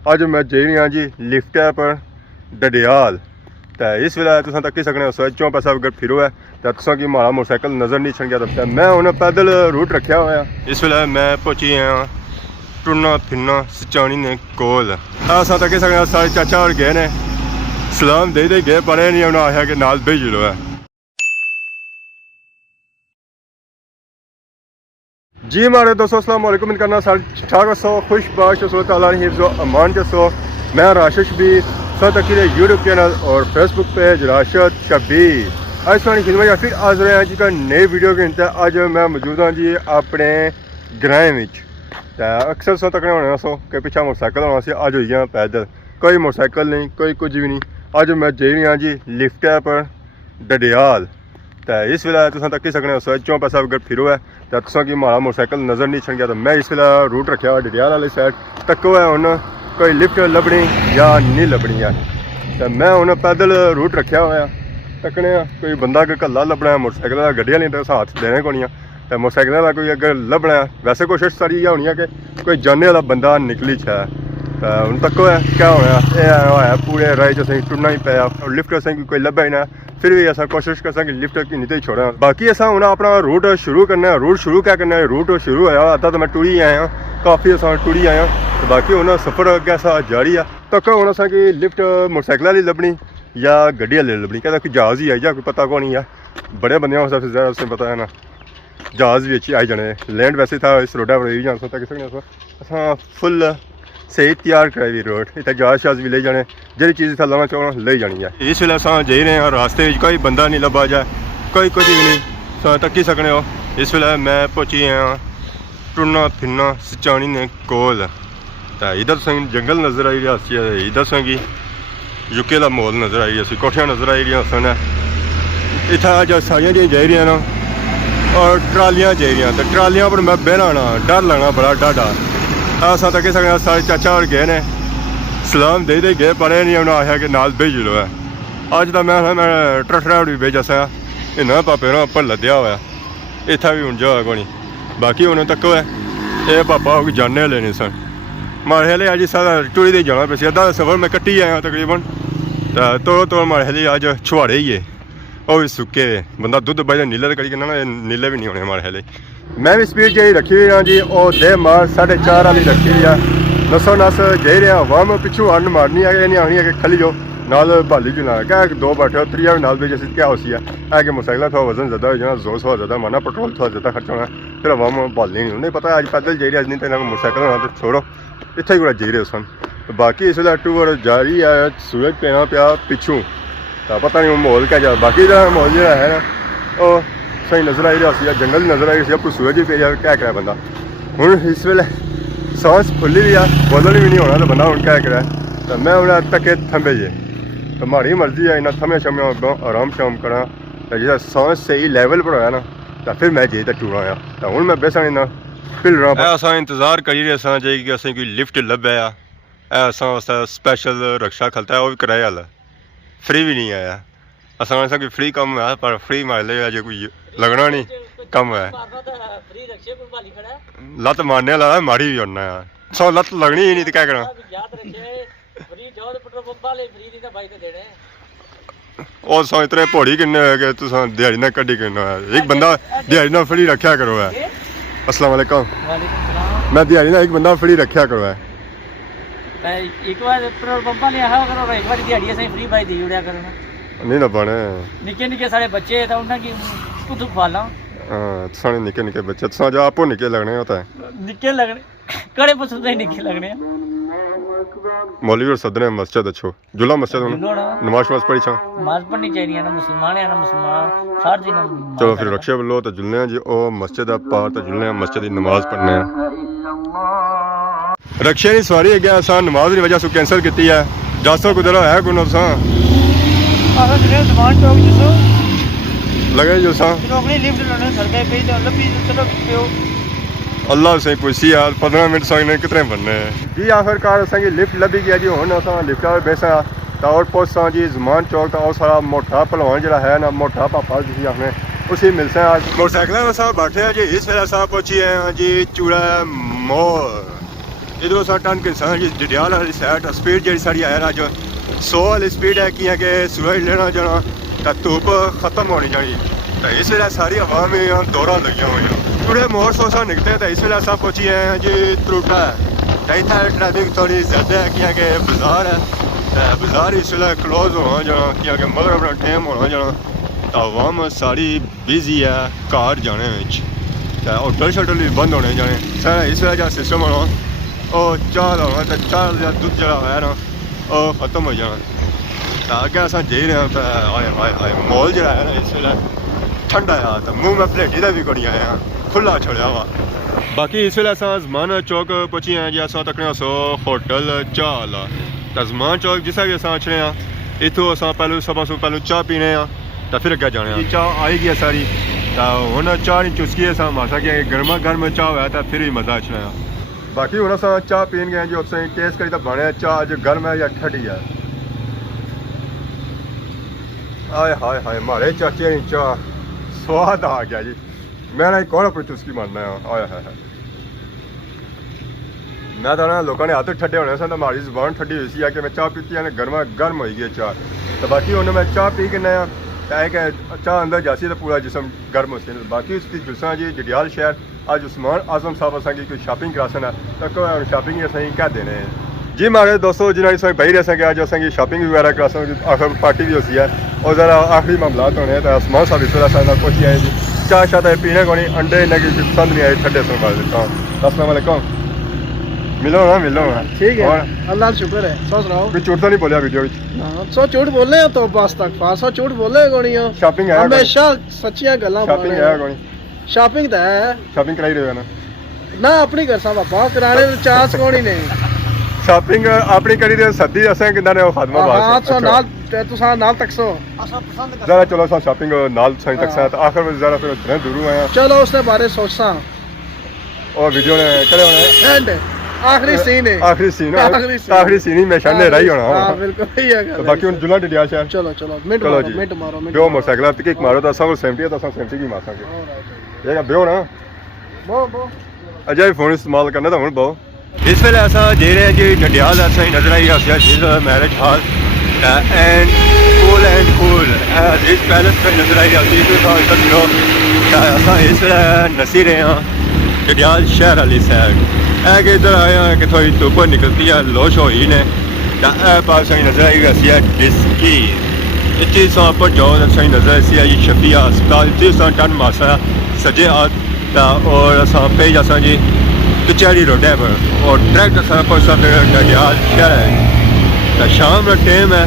अज मैं जा रहा जी लिफ्ट पर डडियाल। तो इस वेले तुम तक सकने हो चौं पैसा अगर फिरो है तो तुसा कि माड़ा मोटरसाइकिल नज़र नहीं छन गया। तो मैं उन्हें पैदल रूट रखा हुआ। इस वेले मैं पहुंची हाँ टुरना फिरना सचानी ने कोल। अस तक सकने सारे चाचा और गए ने सलाम दे गए पर नहीं उन्हें आया कि नाल भेज लो है। जी हमारे दोस्तों अस्सलाम वालेकुम करना सारे ठीक ठाक सो खुशबाश सो ताला हिफ्ज़ो अमान जसो। मैं राशिद शबीर सो तक यूट्यूब चैनल और फेसबुक पेज राशिद शबीर। आज सारी खिदमत या फिर आज रहे हैं जी का नई वीडियो के अंदर। अज मैं मौजूद हाँ जी अपने ग्रां में। अक्सर सो तक होने सो कि पिछा मोटरसाइकिल होना सी, अज हुई पैदल, कोई मोटरसाइकिल नहीं कोई कुछ भी नहीं। अज मैं जा रहा जी लिफ्ट पर डडियाल। तो इस वेले तुम तक सकने हो चौं पैसा अगर फिरो है तो तुसा कि माड़ा मोटरसाइकिल नज़र नहीं छन गया। तो मैं इस वेले रूट रखा डडियाल वाली साइड तको है हूँ कोई लिफ्ट लभनी या नहीं लभनी है। तो मैं हूँ पैदल रूट रखा हुआ तकने कोई बंदा अगर कला लभना है मोटरसाइकिल का गड्डिया नहीं तो हाथ देने को नहीं। तो मोटरसाइकिल का कोई अगर लभना है वैसे कोशिश सारी यह होनी है कि कोई जाने वाला बंदा निकली है। तो हूँ तको है क्या होना है पूरे राय च असें टुरना ही पाया और लिफ्ट असें कोई लभा ही ना। फिर भी असा कोशिश कर कि लिफ्ट की नहीं छोड़ा। बाकी असा हूँ अपना रूट शुरू करना है। रूट शुरू क्या करना है, रूट शुरू होया अद्धा तो मैं टुरी आया काफ़ी असा टुरी आया। तो बाकी हूँ सफ़र अगर असा जारी है तक हूँ असा कि लिफ्ट मोटरसाइकिल वाली लभनी या गड्डी वाली लभनी क्या कोई जहाज़ ही आई जा कोई पता को नहीं है। बड़े बंदे उसे पता है ना जहाज़ भी अच्छी आई जाने। लैंड वैसे था इस रोडा पर जान सकता किसी असा फुल सही तैयार कराई हुई रोड इतना जहाज शाज भी ले जाने जी चीज़ इतना लवा चाहो ले जानी है। इस वेले अस जा रहे हैं रास्ते कोई बंदा नहीं लभा जाए कोई कुछ भी नहीं तक्की सकने हो। इस वेले मैं पहुंची हाँ टुरना फिरना सचानी ने कोल। तो इधर तुम जंगल नज़र आई रहा सी, इधर तुम यूके का माहौल नज़र आई रहा, कोठियाँ नज़र आई रही सन। इतना अज साइयां जी जा रही ना और ट्रालियाँ जा रही। तो ट्रालियाँ पर मैं बहना ना डर लगना बड़ा डाढा। अस तक सकने सारे चाचा और गए ने सलाम दे गए पर नहीं उन्हें आया कि नाल भेज लो है। अज तो मैं ट्रक ड्राइवर भी भेजा सा इन्होंने पापे ना उपर लद्या हुआ इतना भी हूँ जा कोनी। बाकी उन्हें तको है ये पापा हो जाने लेने सन मारे हले अज सारा टुरी दे जाना पे अद्धा सफर मैं कट्टी आया तकरीबन। तो मारे हले अज छुआड़े ही है वह भी सुके बंदा दुद्ध बजदा नीले तो कड़ी करना नीले भी नहीं होने मारे हले। मैं भी स्पीड जी रखी हुई हाँ जी और दे मार 4:30 वाली रखी हुई है। नसो नस जा रहा वम पिछू अन्न मारनी है नहीं आनी है कि खली जो नाल भाली जो ना क्या दो बैठे त्रिया भी नाल भेजे क्या उसी है कि मोटरसाइकिल थोड़ा वजन ज़्यादा हो जाना जोर थोड़ा ज़्यादा मारना पेट्रोल थोड़ा ज़्यादा खर्च होना फिर वम भाली नहीं उन्हें पता अज पैदल जा रही अज नहीं तो मोटरसाइकिल होना तो छोड़ो इतना ही जा रहे सन। तो बाकी इस वे टूर जारी है सूरज पैना पाया पिछू तो पता नहीं माहौल क्या जा। बाकी माहौल जो है ना वो सही नज़र आई रहा सी जंगल नज़र आई रही कोई सूरज ही पे क्या करे बंदा हूँ इस वेले सांस फुली भी है बोलन भी नहीं होना तो बंदा हूँ क्या करे। तो मैं उन्हें तके थम्बे जे तो माड़ी मर्जी है इन्हें थमे शमे आराम शाम करा जो सांस सही लैवल पर होया ना तो फिर मैं जे टूर आया। तो हूँ मैं बेसा इन्ना पिल रहा अस इंतजार करी रहे सा जे कि असें कोई लिफ्ट लभे असा स्पैशल रक्षा खलता है वह भी किराए वाला फ्री भी नहीं आया। असा कोई फ्री कम है पर फ्री मार ले अजे कोई लगना नहीं कम है लत मारने वाला माड़ी भी होना है सौ लत लगनी ही नहीं तो क्या करना। और सौ इतने भोड़ी किन्ने है कि तुस दिहाड़ी ना कड्डी किन्ना है एक बंदा दिहाड़ी ना फ्री रखा करो है। अस्सलाम वालेकुम मैं दिहाड़ी ना एक बंदा फ्री रखा करो है। एक बार पेट्रोल पंप ले आया करो एक बार दिहाड़ी से फ्री भाई दी उड़िया करो नहीं ना बने निके निके सारे बच्चे तो उन्हें की कुछ फाला हां सारे निके निके बच्चे तो जो आपो निके लगने होता है निके लगने कड़े पसंद ही निके लगने मौलवी और सदने मस्जिद अच्छो जुला मस्जिद नमाज पढ़ी छा नमाज पढ़नी चाहिए ना मुसलमान है ना मुसलमान हर दिन चलो फिर रक्षा लो तो जुलने जी ओ मस्जिद पार तो जुलने मस्जिद की नमाज पढ़ने रक्षा की सवारी अगे अस नमाज की वजह से कैंसल की है। जासो कुदर है को लगे जो अल्लाह से पूछी यार 15 मिनट संग कितने बनने जी आखिरकार असेंगी लिफ्ट लभी गया जी हुन अस लिफ्ट पर बेसा तो और पहुंचा जी जमान चौक तो सारा मोटा पहलवान जो है ना मोटा पापा जिसे आखने उसी मिलते हैं आज मोटरसाइकिल में सब बैठे हैं जी। इस वेले अस पहुंची हैं जी चूड़ा मोड़ इधरों सा टन किसान जी डडियाल वाली साइड स्पीड जी साड़ी है अज 100 वाली स्पीड है कि सूरज लेना जाना तो धुप खत्म होनी जानी तो इस वे सारी हवा में दौरा लगिया हुई थोड़े मोड़ सोसा निकलते तो इस वे अस पहुँची हैं जी त्रुटा तो इतना ट्रैफिक थोड़ी ज़्यादा है कि बाजार है बाजार इस वे क्लोज होना जाना कि मगर अपना टाइम होना जाना तो आवाम सारी बिजी है घर जाने में होटल शटल भी बंद होने जाने सारा इस वे सिस्टम होना और चाह होना तो चाह का दुद्ध जरा है ना वो खत्म हो जाना तो अगर अस जी रहे हैं तो आए माहौल जरा है ना इस वे ठंडा है तो मुँह में प्लेटी का भी कोई आया खुला छोड़ा वा बाकी इस वे अस जमान चौक पहुंची हैं जी अस तकने सो होटल चाल तो जमान चौक जिस भी अस अचने इतों अस पहलू सब पहलू चाह पीने तो फिर अगे जाने चाह आई गई सारी तो हूँ चाह नहीं चुस्की अस मासा कि गर्मा गर्म चाह हुआ तो फिर भी मज़ा अचना बाकी हूँ अस चाह पीन गए जी उस टेस्ट करी तो बने चाह अज गर्म है या ठंडी है आए हाय हाय मारे चाचे ने चाह स्वाद आ गया जी मैं ना कौन अपनी चुस्की मारना है आया है मैं तो ना लोगों ने हाथ ठंडे होने सन तो हमारी जबान ठंडी हुई सी कि मैं चाह पीती है गर्मा गर्म हो गई है चाह तो बाकी उन्हें मैं चाह पी के नया चाह अंदर जासी तो पूरा जिसम गर्म हो सी बाकी उसकी जुस्सा जी डडियाल शहर आज उस्मान आजम साहब असेंगी कोई शॉपिंग करासन है तो शॉपिंग असेंगी क्या देने हैं जी हमारे दोस्तों जिन्होंने बही रहे कि अज असेंगी शॉपिंग वगैरह करासन आखिर पार्टी भी होती है और ज़रा आखिरी मामलात होने हैं तो उस्मान साहब इस तरह पहुँची आए जी चाह शाह पीने को नहीं अंडे इन्हें पसंद नहीं आए ठंडे सुन मार देता हूँ अस्सलाम वालेकुम मिलो ना ठीक है अल्लाह शुक्र है सो सुनाओ कोई झूठ तो नहीं बोलिया वीडियो सो झूठ बोले तो बस तक फासा झूठ बोले कोनी हो शॉपिंग है हमेशा सच्चियां गल्लां शॉपिंग है कोनी शॉपिंग तो है शॉपिंग कराई रहे हो ना अपनी करसा बाबा कराने चांस कोनी नहीं शॉपिंग अपनी करी दे सदी असें किंदा ने खादमा बात हां सो नाल तुसा नाल तक सो जरा चलो सा शॉपिंग नाल सही तक सा आखिर में जरा फिर इतने दूर आया चलो उसके बारे सोचसा और वीडियो ने करे होने एंड आखिरी सीन है आखिरी सीन ही में शाने रही होना हां बिल्कुल सही है तो बाकी उन जुला डडियाल शहर चलो मिनट मारो बेओ मोटरसाइकिल पे किक मारो तो सब सेफ्टी है तो सब सेफ्टी की मार सके ये बेओ ना बो अजय फोन इस्तेमाल करना तो हुन बो इस वेले असा जे रहे हैं जी डडियाल असा नजर आई है मैरिज हॉल एंड कूल इस पैलेस पे नजर आई है तो असा इस वेले नसी रहे हैं डडियाल शहर वाली साइड है कि इधर आया कि थोड़ी धुप निकलती है लोश होई ने पास नजर आई है डिस्की इतनी सौ पर जाओ तो नजर आई है शबिया अस्पताल इतनी टन मासा सजे हाथ और असा पे असा जी कचहरी रोड है पर और ट्रैक असा पहुंचा फिर डडियाल शहर है तो शाम का टाइम है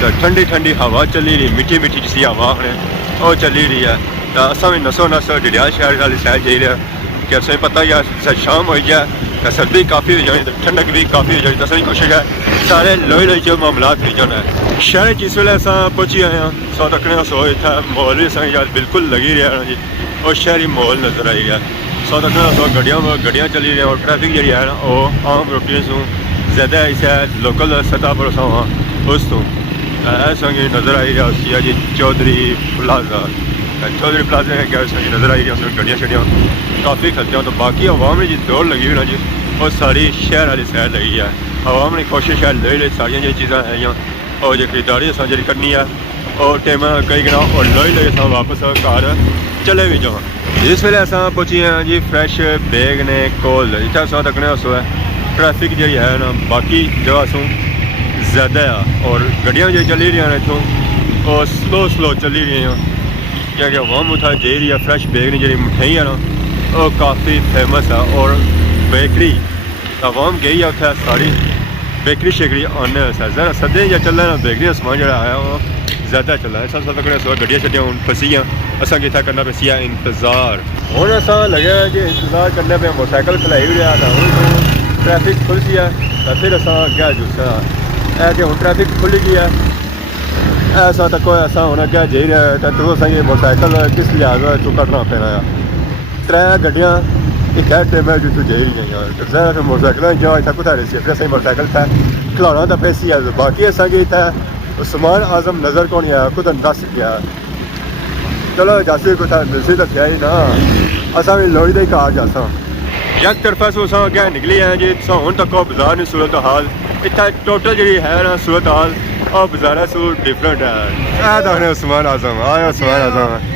तो ठंडी ठंडी हवा चली रही मीठी मीठी जिसी हवा है वो चली रही है तो असा भी नसो नस डडियाल शहर वाली साइड जा रहा है कि असें पता ही है शाम हो जाए तो सर्दी काफ़ी हो जानी तो ठंडक भी काफ़ी हो जानी तो असें कोशिश है सारे लोई जो मामलात हो जाना है शहर जिस वेले अस पहुंची आए हैं सौ तकने सो इतना माहौल भी असें यार बिल्कुल लगी रहा जी और शहरी माहौल नजर आई है सौ तकने सो गड्डियाँ चली रही और ट्रैफिक जी है ना वो आम रोटियों से ज़्यादा इसे लोकल सतह पर अस हाँ उस तो संगी नजर आई रहा उसकी जी चौधरी प्लाजा है क्या संगी नजर आई रही गड्डियाँ शड्डियाँ काफ़ी खलते हैं तो बाकी आवाम ने जी दौड़ लगी हुई ना जी और सारी शहर वाली सैर लगी है आवाम ने कोशिश है ले सारिया जी चीज़ा है और जो खरीदारी अस जी करनी है और टाइम कई गिना और ले अस वापस घर चले भी जाओ जिस वे अस पहुंची हैं जी फ्रैश बैग ने कोल इतना अस तकने सो है ट्रैफिक जी है ना बाकी जगह सू ज़्यादा है और गड्डियाँ जो चली रही हैं इतों और स्लो चली रही हैं क्योंकि आवाम उठा दे रही है फ्रैश बैग ने जी मिठाई है ना वो काफ़ी फेमस है और बेकरी आवाम गई है उत्थे सारी बेकरी शेकरी आने ज़रा सदे या चल रहा बेकरी समान जो आया वो ज़्यादा चल रहा है सब तक सो गड्डियाँ शड्डियाँ हूँ फसियाँ असा कि करना पैसी है इंतज़ार हूँ असा लगे जी इंतज़ार करने पे मोटरसाइकिल खलाई रहा था हूँ ट्रैफिक खुल सी है तो फिर असा क्या जुस्सा है कि हूँ ट्रैफिक खुल गई है ऐसा तक ऐसा होना क्या जी रहा है तो असेंगे मोटरसाइकिल किस लिहाज तू कटना पैना त्रै गड्डियाँ एक टाइम है जो जा रही हैं ज़्यादा मोटरसाइकिल जाओ इतना कुछ रही फिर असं मोटरसाइकिल था खिलाना तो पैसी है बाकी असेंगे इतना उस्मान आजम नज़र को नहीं आया खुद दस गया चलो जासी कुछ दिसी तो क्या ही ना असा भी लोहड़ी का ही घर जासा एक तरफा से असां अग्गें निकली आए जी तुसां हुण तक बाजार दी सूरत हाल इत्थै टोटल जी है ना सूरत हाल और बाजारा सू डिफरेंट है। देखने उस्मान आजम आया उस्मान आजम